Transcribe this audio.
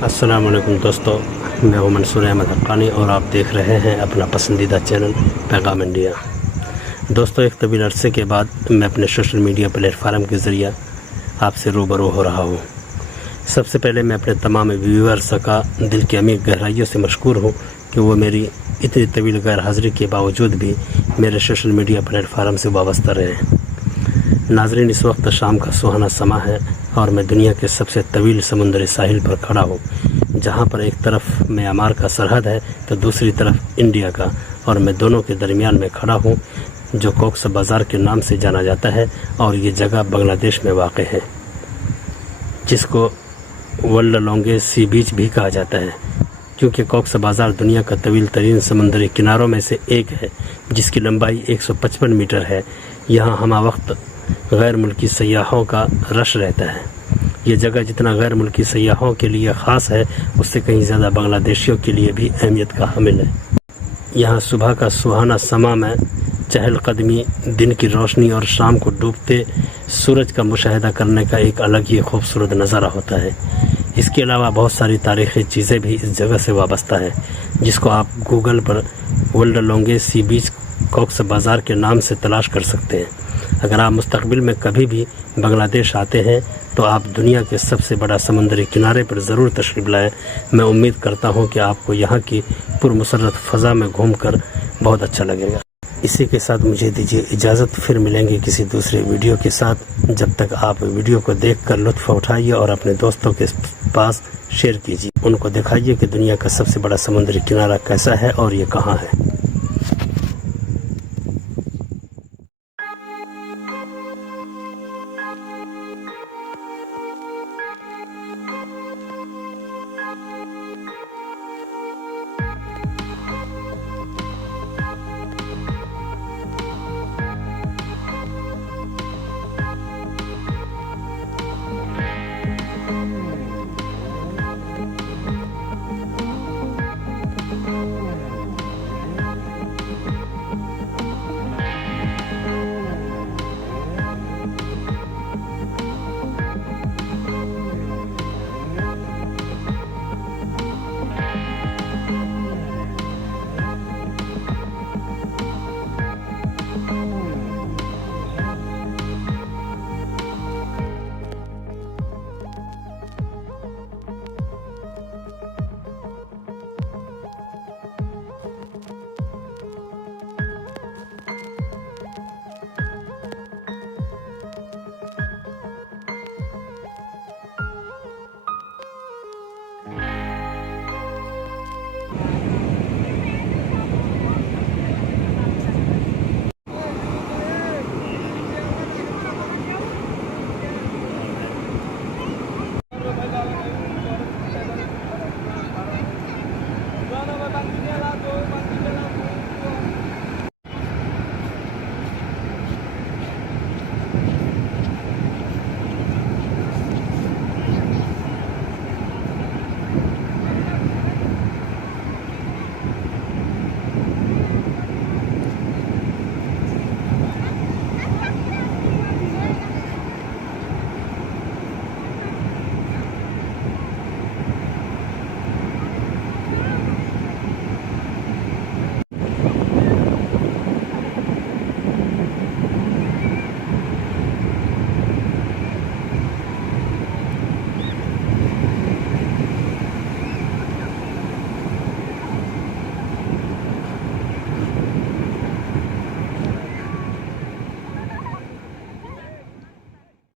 अस्सलाम वालेकुम दोस्तों, मैं हूं मंसूर अहमद हक्कानी और आप देख रहे हैं अपना पसंदीदा चैनल पैगाम इंडिया। दोस्तों, एक तवील अरसे के बाद मैं अपने सोशल मीडिया प्लेटफार्म के ज़रिए आपसे रूबरू हो रहा हूं। सबसे पहले मैं अपने तमाम व्यूअर्स का दिल की अमीर गहराइयों से मशकूर हूं कि वो मेरी इतनी तवील गैर हाज़िरी के बावजूद भी मेरे सोशल मीडिया प्लेटफार्म से वाबस्ता रहे। नाज़रीन, इस वक्त शाम का सुहाना समा है और मैं दुनिया के सबसे तवील समुंदरी साहिल पर खड़ा हूँ, जहाँ पर एक तरफ म्यांमार का सरहद है तो दूसरी तरफ इंडिया का, और मैं दोनों के दरमियान में खड़ा हूँ, जो कॉक्स बाज़ार के नाम से जाना जाता है। और ये जगह बांग्लादेश में वाक़ है, जिसको वर्ल्ड लॉन्गेस्ट सी बीच भी कहा जाता है, क्योंकि कॉक्स बाज़ार दुनिया का तवील तरीन समुंदरी किनारों में से एक है, जिसकी लंबाई 155 मीटर है। यहाँ हमा वक्त गैर मुल्की सयाहों का रश रहता है। ये जगह जितना गैर मुल्की सयाहों के लिए ख़ास है, उससे कहीं ज़्यादा बांग्लादेशियों के लिए भी अहमियत का हामिल है। यहाँ सुबह का सुहाना समा में चहलकदमी, दिन की रोशनी और शाम को डूबते सूरज का मुशाहिदा करने का एक अलग ही खूबसूरत नज़ारा होता है। इसके अलावा बहुत सारी तारीख़ी चीज़ें भी इस जगह से वाबस्ता है, जिसको आप गूगल पर वर्ल्ड लॉन्गेस्ट सी बीच कॉक्स बाज़ार के नाम से तलाश कर सकते हैं। अगर आप मुस्तकबिल में कभी भी बांग्लादेश आते हैं तो आप दुनिया के सबसे बड़ा समुंदरी किनारे पर ज़रूर तशरीफ़ लाएँ। मैं उम्मीद करता हूँ कि आपको यहाँ की पुरमसरत फ़ज़ा में घूमकर बहुत अच्छा लगेगा। इसी के साथ मुझे दीजिए इजाज़त, फिर मिलेंगे किसी दूसरे वीडियो के साथ। जब तक आप वीडियो को देखकर लुत्फ़ उठाइए और अपने दोस्तों के पास शेयर कीजिए, उनको दिखाइए कि दुनिया का सबसे बड़ा समुंदरी किनारा कैसा है और ये कहाँ है।